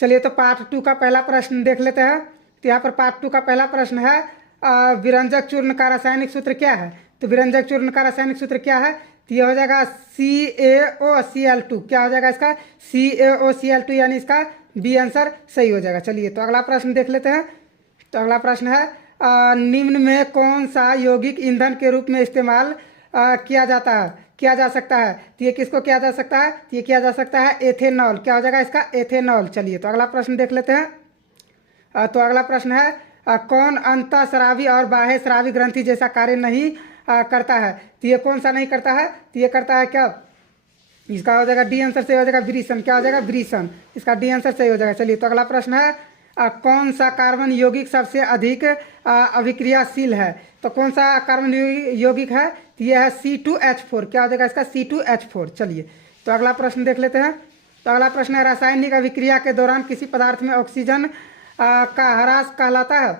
चलिए तो पार्ट 2 का पहला प्रश्न देख लेते हैं। तो यहाँ पर पार्ट 2 का पहला प्रश्न है विरंजक चूर्ण का रासायनिक सूत्र क्या है। तो विरंजक चूर्ण का रासायनिक सूत्र क्या है, तो ये हो जाएगा CaOCl2। क्या हो जाएगा इसका, CaOCl2, यानी इसका बी आंसर सही हो जाएगा। चलिए तो अगला प्रश्न देख लेते हैं। तो अगला प्रश्न है निम्न में कौन सा यौगिक ईंधन के रूप में इस्तेमाल किया जा सकता है। तो ये किसको किया जा सकता है, तो ये किया जा सकता है एथेनॉल। क्या हो जाएगा इसका, एथेनॉल। चलिए तो अगला प्रश्न देख लेते हैं। तो अगला प्रश्न है कौन अंतःस्रावी और बाह्य स्रावी ग्रंथि जैसा कार्य नहीं करता है। तो ये कौन सा नहीं करता है, तो ये करता है क्या, इसका हो जाएगा डी आंसर सही हो जाएगा विरीसन। क्या हो जाएगा, विरीसन। इसका डी आंसर सही हो जाएगा। चलिए तो अगला प्रश्न है कौन सा कार्बन यौगिक सबसे अधिक अभिक्रियाशील है। तो कौन सा कार्बन यौगिक है, तो यह है C2H4। क्या हो जाएगा इसका, C2H4। चलिए तो अगला प्रश्न देख लेते हैं। तो अगला प्रश्न है रासायनिक अभिक्रिया के दौरान किसी पदार्थ में ऑक्सीजन का ह्रास कहलाता है।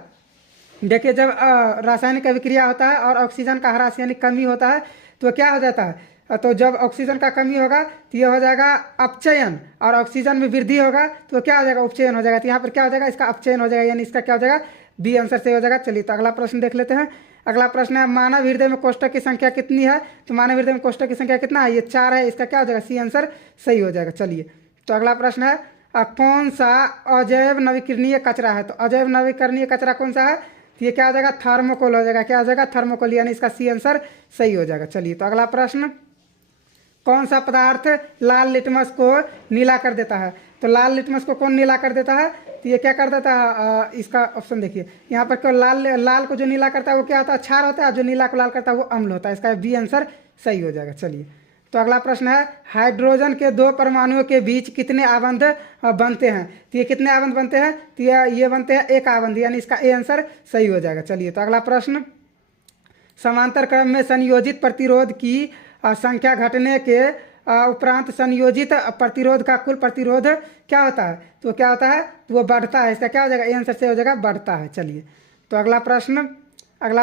देखिए जब रासायनिक अभिक्रिया होता है और ऑक्सीजन का ह्रास यानी कमी होता है तो क्या हो जाता है, तो जब ऑक्सीजन का कमी होगा तो ये हो जाएगा अपचयन, और ऑक्सीजन में वृद्धि होगा तो क्या हो जाएगा, उपचयन हो जाएगा। तो यहाँ पर क्या हो जाएगा, इसका अपचयन हो जाएगा, यानी इसका क्या हो जाएगा, बी आंसर सही हो जाएगा। चलिए तो अगला प्रश्न देख लेते हैं। अगला प्रश्न है मानव हृदय में कोष्ठक की संख्या कितनी है। तो मानव हृदय में कोष्ठक की संख्या कितना है, ये 4 है। इसका क्या हो जाएगा, सी आंसर सही हो जाएगा। चलिए तो अगला प्रश्न है कौन सा अजैव नवीकरणीय कचरा है। तो अजैव नवीकरणीय कचरा कौन सा है, तो ये क्या हो जाएगा, थर्मोकोल हो जाएगा। क्या हो जाएगा, थर्मोकोल, यानी इसका सी आंसर सही हो जाएगा। चलिए तो अगला प्रश्न कौन सा पदार्थ लाल लिटमस को नीला कर देता है। तो लाल लिटमस को कौन नीला कर देता है, तो ये क्या कर देता है, इसका ऑप्शन देखिए यहाँ पर क्यों, लाल को जो नीला करता है वो क्या होता है, क्षार होता है, जो नीला को लाल करता है वो अम्ल होता है। इसका बी आंसर सही हो जाएगा। चलिए तो अगला प्रश्न है हाइड्रोजन के 2 परमाणुओं के बीच कितने आबंध बनते हैं। तो ये कितने आबंध बनते हैं, तो ये बनते हैं 1 आबंध, यानी इसका ए आंसर सही हो जाएगा। चलिए तो अगला प्रश्न समांतर क्रम में संयोजित प्रतिरोध की संख्या घटने के उपरांत संयोजित प्रतिरोध का कुल प्रतिरोध क्या होता है। तो क्या होता है, तो वो बढ़ता है। इसका क्या हो जाएगा, ए आंसर से हो जाएगा बढ़ता है। चलिए तो अगला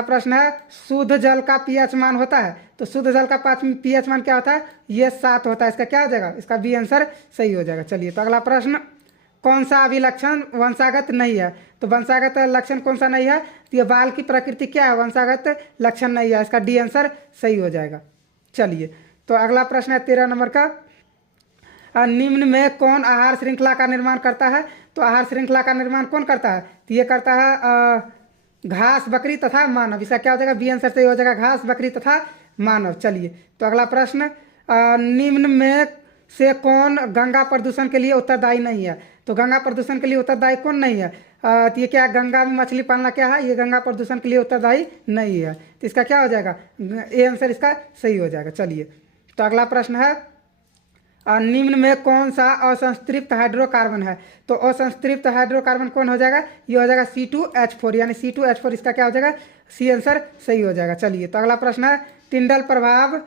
प्रश्न है शुद्ध जल का पीएच मान होता है। तो शुद्ध जल का पीएच मान क्या होता है, ये 7 होता है। इसका क्या हो जाएगा, इसका बी आंसर सही हो जाएगा। चलिए तो अगला प्रश्न कौन सा अभिलक्षण वंशागत नहीं है। तो वंशागत लक्षण कौन सा नहीं है, तो ये बाल की प्रकृति क्या है, वंशागत लक्षण नहीं है। इसका डी आंसर सही हो जाएगा। चलिए तो अगला प्रश्न है 13 नंबर का निम्न में कौन आहार श्रृंखला का निर्माण करता है। तो आहार श्रृंखला का निर्माण कौन करता है, तो ये करता है घास, बकरी तथा मानव। इसका क्या हो जाएगा, बी आंसर सही हो जाएगा, घास, बकरी तथा मानव। चलिए तो अगला प्रश्न निम्न में से कौन गंगा प्रदूषण के लिए उत्तरदायी नहीं है। तो गंगा प्रदूषण के लिए उत्तरदायी कौन नहीं है, तो ये क्या है, गंगा में मछली पालना क्या है, ये गंगा प्रदूषण के लिए उत्तरदायी नहीं है। तो इसका क्या हो जाएगा, ए आंसर इसका सही हो जाएगा। चलिए तो अगला प्रश्न है निम्न में कौन सा असंतृप्त हाइड्रोकार्बन है। तो असंतृप्त हाइड्रोकार्बन कौन हो जाएगा, ये हो जाएगा C2H4, यानी C2H4 इसका क्या हो जाएगा, सी आंसर सही हो जाएगा। चलिए तो अगला प्रश्न है टिंडल प्रभाव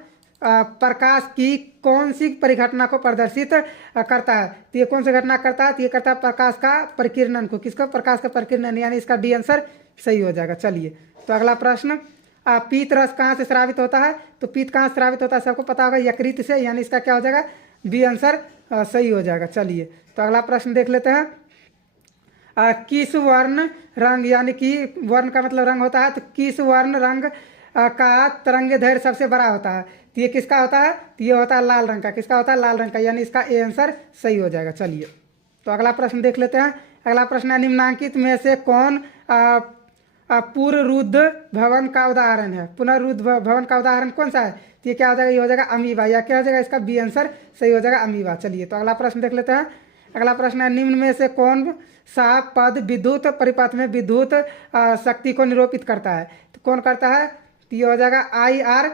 प्रकाश की कौन सी परिघटना को प्रदर्शित करता है। तो ये कौन सी घटना करता है, तो ये करता है प्रकाश का परिकिरणन को। किसको, प्रकाश का परिकिरणन, यानी इसका डी आंसर सही हो जाएगा। चलिए तो अगला प्रश्न पीत रस कहाँ से स्रावित होता है। तो पीत कहाँ से स्रावित होता है, सबको पता होगा, यकृत से, यानी इसका क्या हो जाएगा, बी आंसर सही हो जाएगा। चलिए तो अगला प्रश्न देख लेते हैं किस वर्ण रंग, यानी कि वर्ण का मतलब रंग होता है, तो किस वर्ण रंग का तरंग दैर्घ्य सबसे बड़ा होता है। तो ये किसका होता है, तो ये होता है लाल रंग का। किसका होता है, लाल रंग का, यानी इसका ए आंसर सही हो जाएगा। चलिए तो अगला प्रश्न देख लेते हैं। अगला प्रश्न है निम्नांकित में से कौन पुनरुद्ध भवन का उदाहरण है। पुनरुद्ध भवन का उदाहरण कौन सा है, तो ये क्या हो जाएगा, ये हो जाएगा अमीबा, या क्या हो जाएगा, इसका बी आंसर सही हो जाएगा, अमीबा। चलिए तो अगला प्रश्न देख लेते हैं। अगला प्रश्न है निम्न में से कौन सा पद विद्युत परिपथ में विद्युत शक्ति को निरूपित करता है। तो कौन करता है, तो ये हो जाएगा आई आर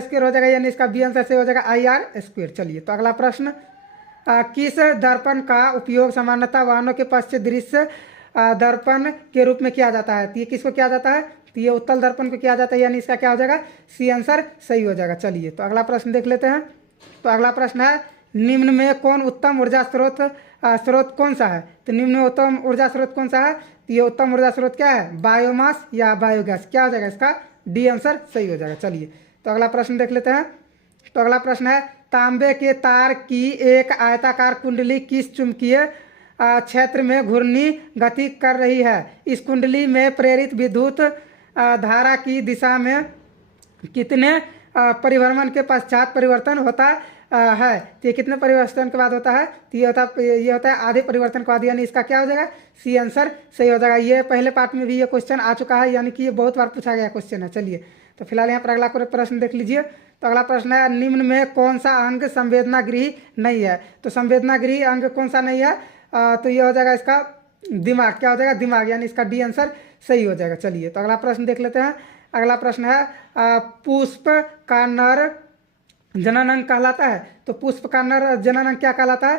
स्क्वायर हो जाएगा, यानी इसका बी आंसर से हो जाएगा IR²। चलिए तो अगला प्रश्न किस दर्पण का उपयोग सामान्यतः वाहनों के पश्चिम दृश्य दर्पण के रूप में किया जाता है। तो ये किसको किया जाता है, तो ये उत्तल दर्पण को किया जाता है, यानी इसका क्या हो जाएगा, सी आंसर सही हो जाएगा। चलिए तो अगला प्रश्न देख लेते हैं। तो अगला प्रश्न है निम्न में कौन उत्तम ऊर्जा स्रोत कौन सा है। तो निम्न में उत्तम ऊर्जा स्रोत कौन सा है, तो ये उत्तम ऊर्जा स्रोत क्या है, बायोमास या बायोगैस। क्या हो जाएगा, इसका डी आंसर सही हो जाएगा। चलिए तो अगला प्रश्न देख लेते हैं। तो अगला प्रश्न है तांबे के तार की एक आयताकार कुंडली किस चुंबकीय क्षेत्र में घूर्णी गति कर रही है? इस कुंडली में प्रेरित विद्युत धारा की दिशा में कितने परिभ्रमण के पश्चात परिवर्तन होता है? तो ये कितने परिवर्तन के बाद होता है? तो ये होता है आधे परिवर्तन के बाद, यानी इसका क्या हो जाएगा? सी आंसर सही हो जाएगा। ये पहले पार्ट में भी ये क्वेश्चन आ चुका है, यानी कि ये बहुत बार पूछा गया क्वेश्चन है। चलिए तो फिलहाल यहाँ पर अगला प्रश्न देख लीजिए। तो अगला प्रश्न है, निम्न में कौन सा अंग संवेदनागृही नहीं है? तो संवेदनागृही अंग कौन सा नहीं है? तो ये हो जाएगा इसका दिमाग। क्या हो जाएगा? दिमाग, यानी इसका डी आंसर सही हो जाएगा। चलिए तो अगला प्रश्न देख लेते हैं। अगला प्रश्न है, पुष्प का नर जनन अंग कहलाता है? तो पुष्प का नर जनन अंग क्या कहलाता है?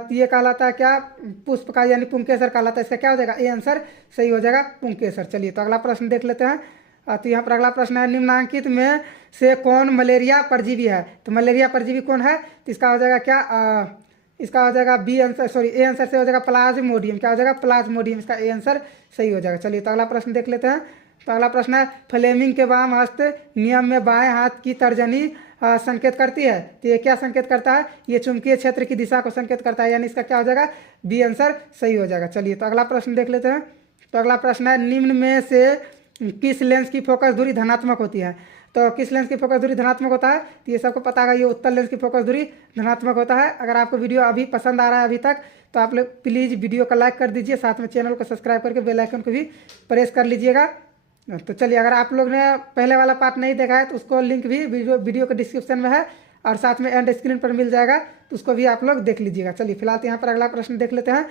तो ये कहलाता है क्या? पुष्प का यानी पुंकेसर कहलाता है। इसका क्या हो जाएगा? ए आंसर सही हो जाएगा, पुंकेसर। चलिए तो अगला प्रश्न देख लेते हैं। तो यहाँ पर अगला प्रश्न है, निम्नलिखित में से कौन मलेरिया परजीवी है? तो मलेरिया परजीवी कौन है? तो इसका हो जाएगा क्या? इसका हो जाएगा B answer, sorry A answer से हो जाएगा प्लाज्मोडियम। क्या हो जाएगा? प्लाज्मोडियम। इसका ए आंसर सही हो जाएगा। चलिए तो अगला प्रश्न देख लेते हैं। तो अगला प्रश्न है, फ्लेमिंग के वाम हस्त नियम में बाएं हाथ की तर्जनी संकेत करती है? तो ये क्या संकेत करता है? ये चुंबकीय क्षेत्र की दिशा को संकेत करता है, यानी इसका क्या हो जाएगा? बी आंसर सही हो जाएगा। चलिए तो अगला प्रश्न देख लेते हैं। तो अगला प्रश्न है, निम्न में से किस लेंस की फोकस दूरी धनात्मक होती है? तो किस लेंस की फोकस दूरी धनात्मक होता है? तो ये सबको पता है, ये उत्तल लेंस की फोकस दूरी धनात्मक होता है। अगर आपको वीडियो अभी पसंद आ रहा है अभी तक, तो आप लोग प्लीज़ वीडियो को लाइक कर दीजिए, साथ में चैनल को सब्सक्राइब करके बेल आइकन को भी प्रेस कर लीजिएगा। तो चलिए, अगर आप लोग ने पहले वाला पार्ट नहीं देखा है तो उसको लिंक भी वीडियो के डिस्क्रिप्शन में है और साथ में एंड स्क्रीन पर मिल जाएगा, तो उसको भी आप लोग देख लीजिएगा। चलिए फिलहाल तो यहाँ पर अगला प्रश्न देख लेते हैं।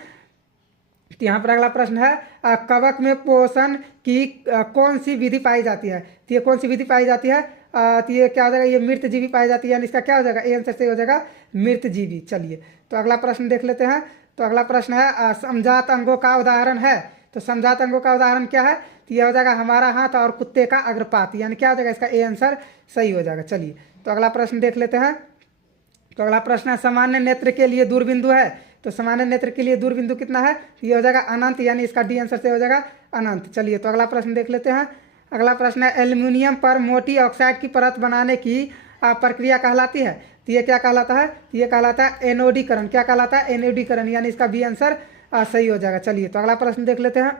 तो यहाँ पर अगला प्रश्न है, कवक में पोषण की कौन सी विधि पाई जाती है? तो ये कौन सी विधि पाई जाती है? तो ये क्या हो जाएगा? ये मृतजीवी पाई जाती है, यानी इसका क्या हो जाएगा? ए आंसर से हो जाएगा मृतजीवी। चलिए तो अगला प्रश्न देख लेते हैं। तो अगला प्रश्न है, समजात अंगों का उदाहरण है? तो समजात अंगों का उदाहरण क्या है? तो यह हो जाएगा हमारा हाथ और कुत्ते का अग्रपात, यानी क्या हो जाएगा? इसका ए आंसर सही हो जाएगा। चलिए तो अगला प्रश्न देख लेते हैं। तो अगला प्रश्न है, सामान्य नेत्र के लिए दूरबिंदु है? तो सामान्य नेत्र के लिए दूरबिंदु कितना है? ये हो जाएगा अनंत, यानी इसका डी आंसर से हो जाएगा अनंत। चलिए तो अगला प्रश्न देख लेते हैं। अगला प्रश्न है, एल्युमिनियम पर मोटी ऑक्साइड की परत बनाने की प्रक्रिया कहलाती है? तो ये क्या कहलाता है? तो ये कहलाता है एनोडीकरण। क्या कहलाता है? एनोडीकरण, यानी इसका बी आंसर सही हो जाएगा। चलिए तो अगला प्रश्न देख लेते हैं।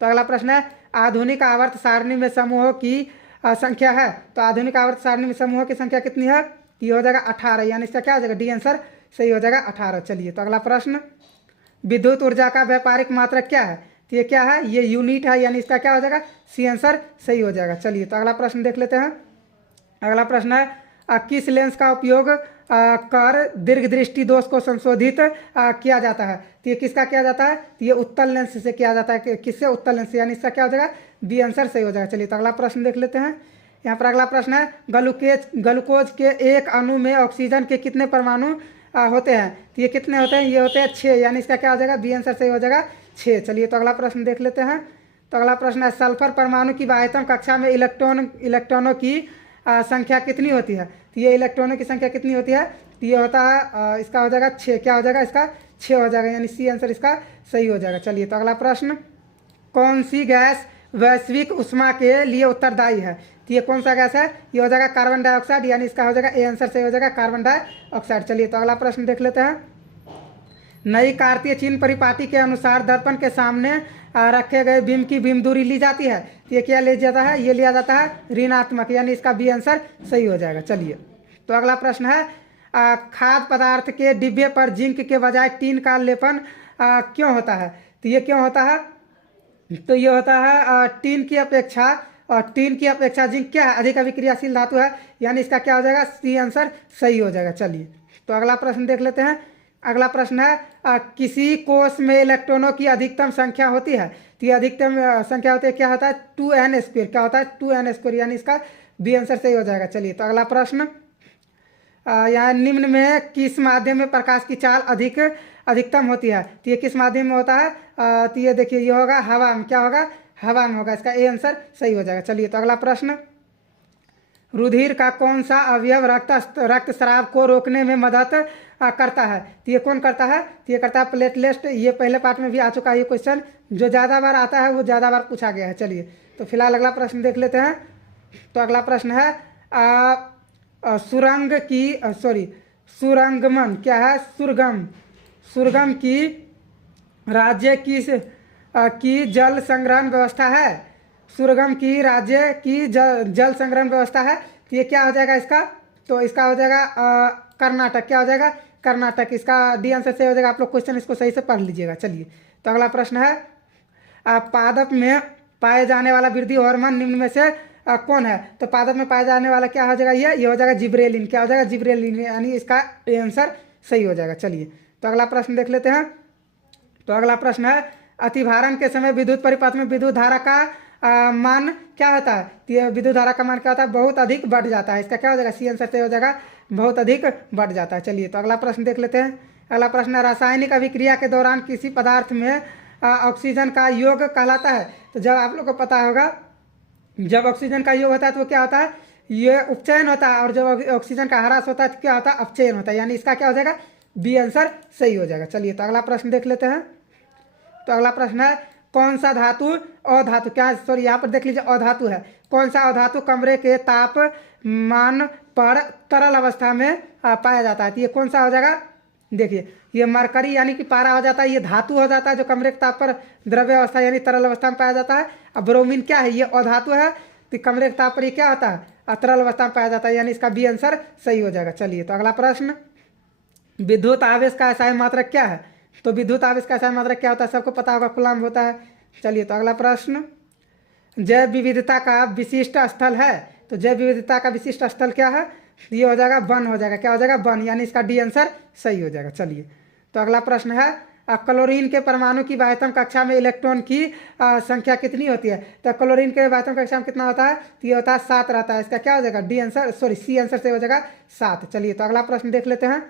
तो अगला प्रश्न है, आधुनिक आवर्त सारणी में समूहों की संख्या है? तो आधुनिक आवर्त सारणी में समूहों की संख्या कितनी है? ये हो जाएगा 18, यानी इसका क्या हो जाएगा? डी आंसर सही हो जाएगा 18। चलिए तो अगला प्रश्न, विद्युत ऊर्जा का व्यापारिक मात्रक क्या है? तो ये क्या है? ये यूनिट है, यानी इसका क्या हो जाएगा? सी आंसर सही हो जाएगा। चलिए तो अगला प्रश्न देख लेते हैं। अगला प्रश्न है, किस लेंस का उपयोग कर दीर्घ दृष्टि दोष को संशोधित किया जाता है? तो ये किसका किया जाता है? तो ये उत्तल लेंस से किया जाता है। किससे? उत्तल लेंस से, यानी इसका क्या हो जाएगा? बी आंसर सही हो जाएगा। चलिए तो अगला प्रश्न देख लेते हैं। यहाँ पर अगला प्रश्न है, ग्लूकोज के एक अणु में ऑक्सीजन के कितने परमाणु होते हैं? तो ये कितने होते हैं? ये होते हैं 6, यानी इसका क्या हो जाएगा? बी आंसर सही हो जाएगा 6। चलिए तो अगला प्रश्न देख लेते हैं। तो अगला प्रश्न है, सल्फर परमाणु की बाह्यतम कक्षा में इलेक्ट्रॉनों की संख्या कितनी होती है? तो ये इलेक्ट्रॉनों की संख्या कितनी होती है? तो ये होता है इसका हो जाएगा 6। क्या हो जाएगा? इसका 6 हो जाएगा, यानी सी आंसर इसका सही हो जाएगा। चलिए तो अगला प्रश्न, कौन सी गैस वैश्विक उष्मा के लिए उत्तरदायी है? तो ये कौन सा गैस है? ये हो जाएगा कार्बन डाइऑक्साइड, यानी इसका हो जाएगा ए आंसर से हो जाएगा कार्बन डाइऑक्साइड। चलिए तो अगला प्रश्न देख लेते हैं। नई कार्तीय चिन्ह परिपाटी के अनुसार दर्पण के सामने रखे गए बिंब की बिंब दूरी ली जाती है? तो ये क्या ले जाता है? ये लिया जाता है ऋणात्मक, यानी इसका बी आंसर सही हो जाएगा। चलिए तो अगला प्रश्न है, खाद्य पदार्थ के डिब्बे पर जिंक के बजाय टीन का लेपन क्यों होता है? तो ये क्यों होता है? तो ये होता है टीन की अपेक्षा जिंक क्या है? अधिक अभिक्रियाशील धातु है, यानी इसका क्या हो जाएगा? सी आंसर सही हो जाएगा। चलिए तो अगला प्रश्न देख लेते हैं। अगला प्रश्न है, किसी कोष में इलेक्ट्रॉनों की अधिकतम संख्या होती है? तो ये अधिकतम संख्या होती है, क्या होता है? 2n²। क्या होता है? 2n², यानी इसका बी आंसर सही हो जाएगा। चलिए तो अगला प्रश्न, यहाँ निम्न में किस माध्यम में प्रकाश की चाल अधिकतम होती है? तो ये किस माध्यम में होता है? तो ये देखिए, ये होगा हवा में। क्या होगा? हवा में होगा, इसका ए आंसर सही हो जाएगा। चलिए तो अगला प्रश्न, रुधिर का कौन सा अवयव रक्तस्राव को रोकने में मदद करता है? तो ये कौन करता है? तो ये करता है प्लेटलेट। ये पहले पार्ट में भी आ चुका है ये क्वेश्चन, जो ज़्यादा बार आता है वो ज़्यादा बार पूछा गया है। चलिए तो फिलहाल अगला प्रश्न देख लेते हैं। तो अगला प्रश्न है, सुरंगमन क्या है? सुरगम। सुरगम की राज्य की जल संग्रहण व्यवस्था है। सुरगम की राज्य की जल संग्रहण व्यवस्था है। तो ये क्या हो जाएगा इसका? तो इसका हो जाएगा कर्नाटक। क्या हो जाएगा? कर्नाटक। इसका डी आंसर से हो जाएगा। आप लोग क्वेश्चन इसको सही से पढ़ लीजिएगा। चलिए, तो अगला प्रश्न है पादप में पाए जाने वाला वृद्धि हार्मोन निम्न में से कौन है? तो पादप में पाया जाने वाला क्या हो जाएगा? ये हो जाएगा जिब्रेलिन। क्या हो जाएगा? जिब्रेलिन, यानी इसका आंसर सही हो जाएगा। चलिए, तो अगला प्रश्न देख लेते हैं। तो अगला प्रश्न है अतिभारण के समय विद्युत परिपथ में विद्युत धारा का मान क्या होता है? तो ये विद्युत धारा का मान क्या होता है? बहुत अधिक बढ़ जाता है। इसका क्या हो जाएगा? सी आंसर से हो जाएगा बहुत अधिक बढ़ जाता है। चलिए, तो अगला प्रश्न देख लेते हैं। अगला प्रश्न है रासायनिक अभिक्रिया के दौरान किसी पदार्थ में ऑक्सीजन का योग कहलाता है। तो जब आप लोग को पता होगा, जब ऑक्सीजन का योग होता है तो क्या होता है? ये उपचयन होता है, और जब ऑक्सीजन का ह्रास होता है तो क्या होता है? अपचयन होता है। यानी इसका क्या हो जाएगा? बी आंसर सही हो जाएगा। चलिए, तो अगला प्रश्न देख लेते हैं। तो अगला प्रश्न है कौन सा धातु अधातु, क्या सॉरी यहाँ पर देख लीजिए अधातु है, कौन सा अधातु कमरे के तापमान पर तरल अवस्था में पाया जाता है? तो ये कौन सा हो जाएगा? देखिए, ये मरकरी यानी कि पारा हो जाता है, ये धातु हो जाता है जो कमरे के ताप पर द्रव्य अवस्था यानी तरल अवस्था में पाया जाता है। अब ब्रोमीन क्या है? ये अधातु है, तो कमरे के ताप पर ये क्या होता है? तरल अवस्था में पाया जाता है, यानी इसका बी आंसर सही हो जाएगा। चलिए, तो अगला प्रश्न विद्युत आवेश का असाय मात्रक क्या है? तो विद्युत आवेश का असाय मात्रक क्या होता है? सबको पता होगा, कूलाम्ब होता है। चलिए, तो अगला प्रश्न जैव विविधता का विशिष्ट स्थल है। तो जैव विविधता का विशिष्ट स्थल क्या है? ये हो जाएगा वन हो जाएगा। क्या हो जाएगा? वन, यानी इसका डी आंसर सही हो जाएगा। चलिए, तो अगला प्रश्न है क्लोरीन के परमाणु की बाह्यतम कक्षा में इलेक्ट्रॉन की संख्या कितनी होती है? तो क्लोरीन के बाह्यतम कक्षा में कितना होता है? तो ये होता है 7 रहता है। इसका क्या हो जाएगा? D answer sorry C answer से हो जाएगा 7। चलिए, तो अगला प्रश्न देख लेते हैं।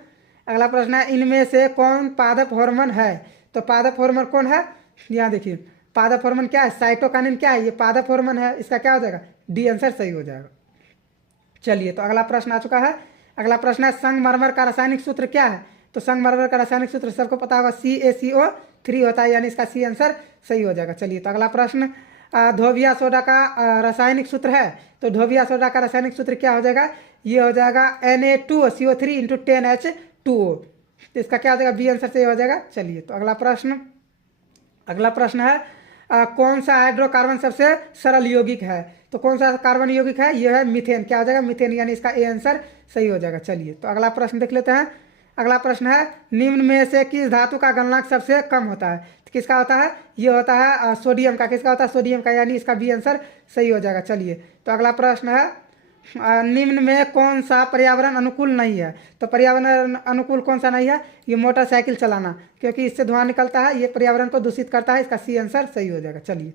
अगला प्रश्न है इनमें से कौन पादप हार्मोन है? तो पादप हार्मोन कौन है? यहाँ देखिए, पादप हार्मोन क्या है? साइटोकाइनिन क्या है? ये पादप हार्मोन है। इसका क्या हो जाएगा? डी आंसर सही हो जाएगा। चलिए, तो अगला प्रश्न आ चुका है। अगला प्रश्न है संगमरमर का रासायनिक सूत्र क्या है? तो संगमरमर का रासायनिक सूत्र सबको पता होगा, CaCO3 होता है, यानी इसका सी आंसर सही हो जाएगा। चलिए, तो अगला प्रश्न धोबिया सोडा का रासायनिक सूत्र है। तो धोबिया सोडा का रासायनिक सूत्र क्या हो जाएगा? ये हो जाएगा Na2CO3 × 10H2O। तो इसका क्या हो जाएगा? बी आंसर से हो जाएगा। चलिए, तो अगला प्रश्न है कौन सा हाइड्रोकार्बन सबसे सरल यौगिक है? तो कौन सा कार्बन यौगिक है? यह है मीथेन। क्या हो जाएगा? मीथेन, यानी इसका ए आंसर सही हो जाएगा। चलिए, तो अगला प्रश्न देख लेते हैं। अगला प्रश्न है निम्न में से किस धातु का गलनांक सबसे कम होता है? तो किसका होता है? ये होता है सोडियम का। किसका होता है? सोडियम का, यानी इसका बी आंसर सही हो जाएगा। चलिए, तो अगला प्रश्न है निम्न में कौन सा पर्यावरण अनुकूल नहीं है? तो पर्यावरण अनुकूल कौन सा नहीं है? ये मोटरसाइकिल चलाना, क्योंकि इससे धुआं निकलता है, ये पर्यावरण को दूषित करता है। इसका सी आंसर सही हो जाएगा। चलिए,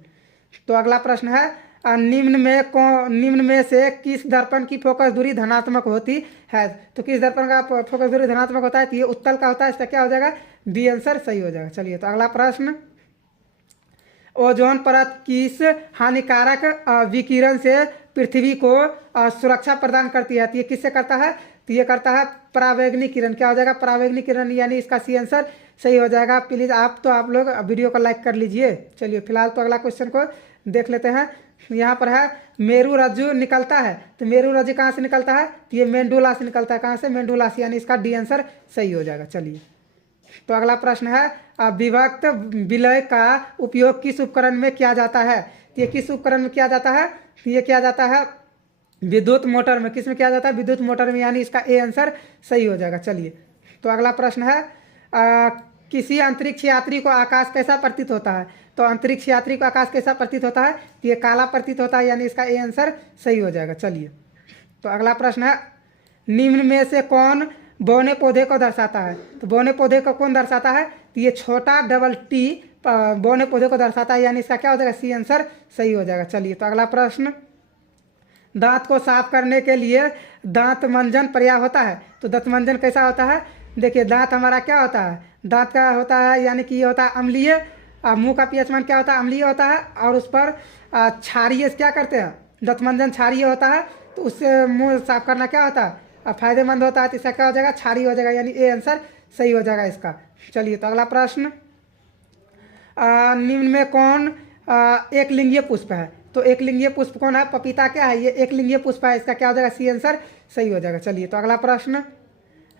तो अगला प्रश्न है निम्न में से किस दर्पण की फोकस दूरी धनात्मक होती है? तो किस दर्पण का फोकस दूरी धनात्मक होता है? तो ये उत्तल का होता है। इसका क्या हो जाएगा? बी आंसर सही हो जाएगा। चलिए, तो अगला प्रश्न ओजोन परत किस हानिकारक विकिरण से पृथ्वी को सुरक्षा प्रदान करती है? तो ये किससे करता है? तो ये करता है परावैंगनिक किरण। क्या हो जाएगा? परावैंगनिक किरण, यानी इसका सी आंसर सही हो जाएगा। प्लीज़ आप लोग वीडियो को लाइक कर लीजिए। चलिए, फिलहाल तो अगला क्वेश्चन को देख लेते हैं। यहाँ पर है मेरु रज्जु निकलता है। तो मेरु रज्जु कहाँ से निकलता है? तो ये मेंडुला से निकलता है। कहाँ से? मेंडुला से, यानी इसका डी आंसर सही हो जाएगा। चलिए, तो अगला प्रश्न है विभक्त विलय का उपयोग किस उपकरण में किया जाता है? तो ये किस उपकरण में किया जाता है? तो ये किया जाता है विद्युत मोटर में। किस में किया जाता है? विद्युत मोटर में, यानी इसका ए आंसर सही हो जाएगा। चलिए, तो अगला प्रश्न है किसी अंतरिक्ष यात्री को आकाश कैसा प्रतीत होता है? तो अंतरिक्ष यात्री को आकाश कैसा प्रतीत होता है? तो ये काला प्रतीत होता है, यानी इसका ए आंसर सही हो जाएगा। चलिए, तो अगला प्रश्न है निम्न में से कौन बौने पौधे को दर्शाता है? तो बौने पौधे को कौन दर्शाता है? तो ये छोटा डबल टी बौने पौधे को दर्शाता है, यानी इसका क्या हो जाएगा? सी आंसर सही हो जाएगा। चलिए, तो अगला प्रश्न दांत को साफ करने के लिए दांत मंजन पर्याप्त होता है? तो दांत मंजन कैसा होता है? देखिए, दांत हमारा क्या होता है? दांत का होता है, यानी कि ये होता है अम्लीय। मुंह का पीएच मान क्या होता है? अम्लीय होता है, और उस पर क्षारीय क्या करते हैं? दांत मंजन क्षारीय होता है, तो उससे मुंह साफ करना क्या होता है? फायदेमंद होता है। तो इसका क्या हो जाएगा? क्षारीय हो जाएगा, यानी ए आंसर सही हो जाएगा इसका। चलिए, तो अगला प्रश्न निम्न में कौन एक लिंगीय पुष्प है? तो एक लिंगीय पुष्प कौन है? पपीता क्या है? ये एक लिंगीय पुष्प है। इसका क्या हो जाएगा? सी आंसर सही हो जाएगा। चलिए, तो अगला प्रश्न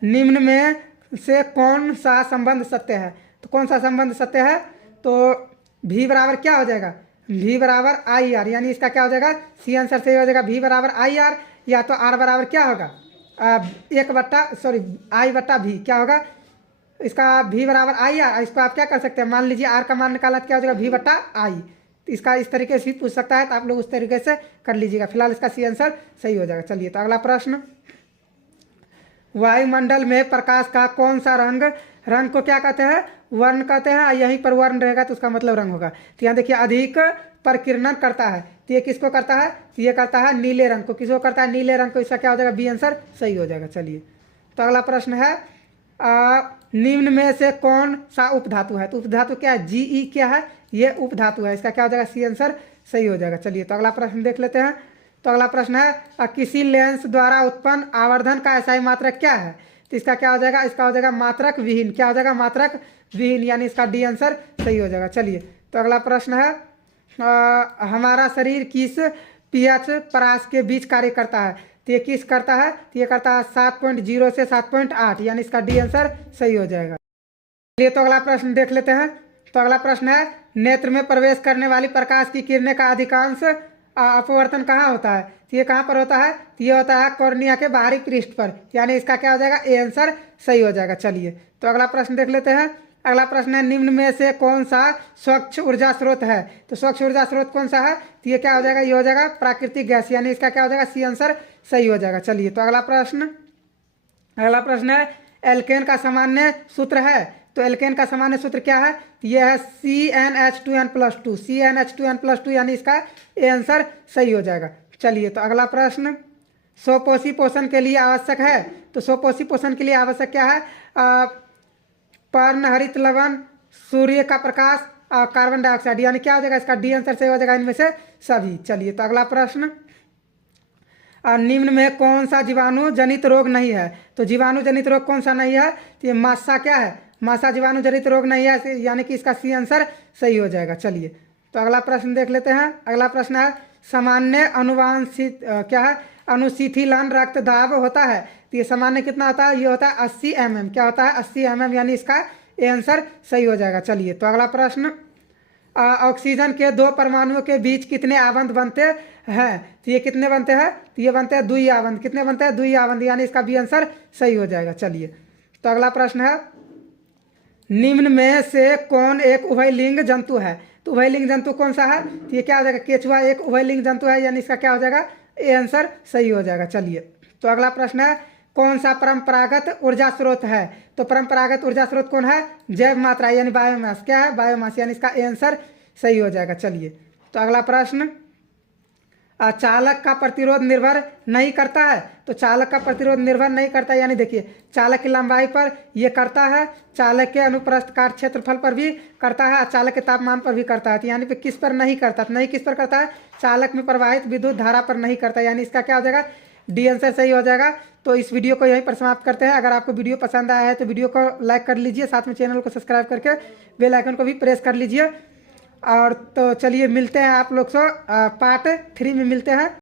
निम्न में से कौन सा संबंध सत्य है? तो कौन सा संबंध सत्य है? तो V बराबर क्या हो जाएगा? V बराबर आई आर, यानी इसका क्या हो जाएगा? सी आंसर सही हो जाएगा। V बराबर आई आर, या तो R बराबर क्या होगा? आई बट्टा V क्या होगा इसका? V बराबर आई आर। इसको आप क्या कर सकते हैं, मान लीजिए R का मान निकाला तो क्या हो जाएगा? V बट्टा आई। इसका इस तरीके से भी पूछ सकता है, तो आप लोग उस तरीके से कर लीजिएगा। फिलहाल इसका सी आंसर सही हो जाएगा। चलिए, तो अगला प्रश्न, वायुमंडल में प्रकाश का कौन सा रंग को क्या कहते हैं? वर्ण कहते हैं। यहीं पर वर्ण रहेगा तो उसका मतलब रंग होगा। तो यहाँ देखिए, अधिक प्रकीर्णन करता है, तो ये किसको करता है? तो ये करता है नीले रंग को। किसको करता है? नीले रंग को। इसका क्या हो जाएगा? बी आंसर सही हो जाएगा। चलिए, तो अगला प्रश्न है, निम्न में से कौन सा उपधातु है? तो उपधातु क्या है? Ge क्या है? ये उपधातु है। इसका क्या हो जाएगा? सी आंसर सही हो जाएगा। चलिए, तो अगला प्रश्न देख लेते हैं। तो अगला प्रश्न है, किसी लेंस द्वारा उत्पन्न आवर्धन का SI मात्रक क्या है? तो इसका क्या हो जाएगा? इसका हो जाएगा मात्रक विहीन। क्या हो जाएगा? मात्रक विहीन, यानी इसका डी आंसर सही हो जाएगा। चलिए, तो अगला प्रश्न है, हमारा शरीर किस pH परास के बीच कार्य करता है? तो ये किस करता है? तो ये करता है 7.0 से 7.8, यानी इसका डी आंसर सही हो जाएगा। चलिए, तो अगला प्रश्न देख लेते हैं। तो अगला प्रश्न है, नेत्र में प्रवेश करने वाली प्रकाश की किरणें का अधिकांश अपवर्तन कहाँ होता है? तो ये कहाँ पर होता है? तो ये होता है कॉर्निया के बाहरी पृष्ठ पर, यानी इसका क्या हो जाएगा? ए आंसर सही हो जाएगा। चलिए, तो अगला प्रश्न देख लेते हैं। अगला प्रश्न है, निम्न में से कौन सा स्वच्छ ऊर्जा स्रोत है? तो स्वच्छ ऊर्जा स्रोत कौन सा है? तो ये क्या हो जाएगा? ये हो जाएगा प्राकृतिक गैस, यानी इसका क्या हो जाएगा? सी आंसर सही हो जाएगा। चलिए, तो अगला प्रश्न है, एल्केन का सामान्य सूत्र है? तो एल्केन का सामान्य सूत्र क्या है? ये है CnH2n+2। CnH2n+2, यानी इसका ए आंसर सही हो जाएगा। चलिए, तो अगला प्रश्न, स्वपोषी पोषण के लिए आवश्यक है? तो स्वपोषी पोषण के लिए आवश्यक क्या है? पर्णहरित लवण, सूर्य का प्रकाश और कार्बन डाइऑक्साइड, यानी क्या हो जाएगा? इसका डी आंसर सही हो जाएगा इनमें से सभी। चलिए, तो अगला प्रश्न, निम्न में कौन सा जीवाणु जनित रोग नहीं है? तो जीवाणु जनित रोग कौन सा नहीं है? तो ये मासा क्या है? मासा जीवाणु जनित रोग नहीं है, यानी कि इसका सी आंसर सही हो जाएगा। चलिए, तो अगला प्रश्न देख लेते हैं। अगला प्रश्न है, सामान्य अनुवांशिक क्या है? अनुशीथिलन रक्तदाब होता है? तो ये सामान्य कितना होता है? ये होता है 80 mm। क्या होता है? 80 mm, यानी इसका ए आंसर सही हो जाएगा। चलिए, तो अगला प्रश्न, ऑक्सीजन के दो परमाणुओं के बीच कितने आबंध बनते हैं? तो ये कितने बनते हैं? तो ये बनते हैं द्वि आबंध। कितने बनते हैं? द्वि आबंध, यानी इसका बी आंसर सही हो जाएगा। चलिए, तो अगला प्रश्न है, निम्न में से कौन एक उभयलिंग जंतु है? तो उभयलिंग जंतु कौन सा है? तो ये क्या हो जाएगा? केचुआ एक उभयलिंग जंतु है, यानी इसका क्या हो जाएगा? ए आंसर सही हो जाएगा। चलिए, तो अगला प्रश्न है, कौन सा परंपरागत ऊर्जा स्रोत है? तो परंपरागत ऊर्जा स्रोत कौन है? जैव मात्रा, यानी बायोमास। क्या है? बायोमास, यानी इसका ए आंसर सही हो जाएगा। चलिए, तो अगला प्रश्न, चालक का प्रतिरोध निर्भर नहीं करता है? तो चालक का प्रतिरोध निर्भर नहीं करता, यानी देखिए, चालक की लंबाई पर ये करता है, चालक के अनुप्रस्थ काट क्षेत्रफल पर भी करता है, चालक के तापमान पर भी करता है। तो यानी पे किस पर नहीं करता? नहीं किस पर करता है? चालक में प्रवाहित विद्युत धारा पर नहीं करता, यानी इसका क्या हो जाएगा? डी आंसर सही हो जाएगा। तो इस वीडियो को यहीं पर समाप्त करते हैं। अगर आपको वीडियो पसंद आया है तो वीडियो को लाइक कर लीजिए, साथ में चैनल को सब्सक्राइब करके बेल आइकन को भी प्रेस कर लीजिए। और तो चलिए, मिलते हैं आप लोग से पार्ट 3 में मिलते हैं।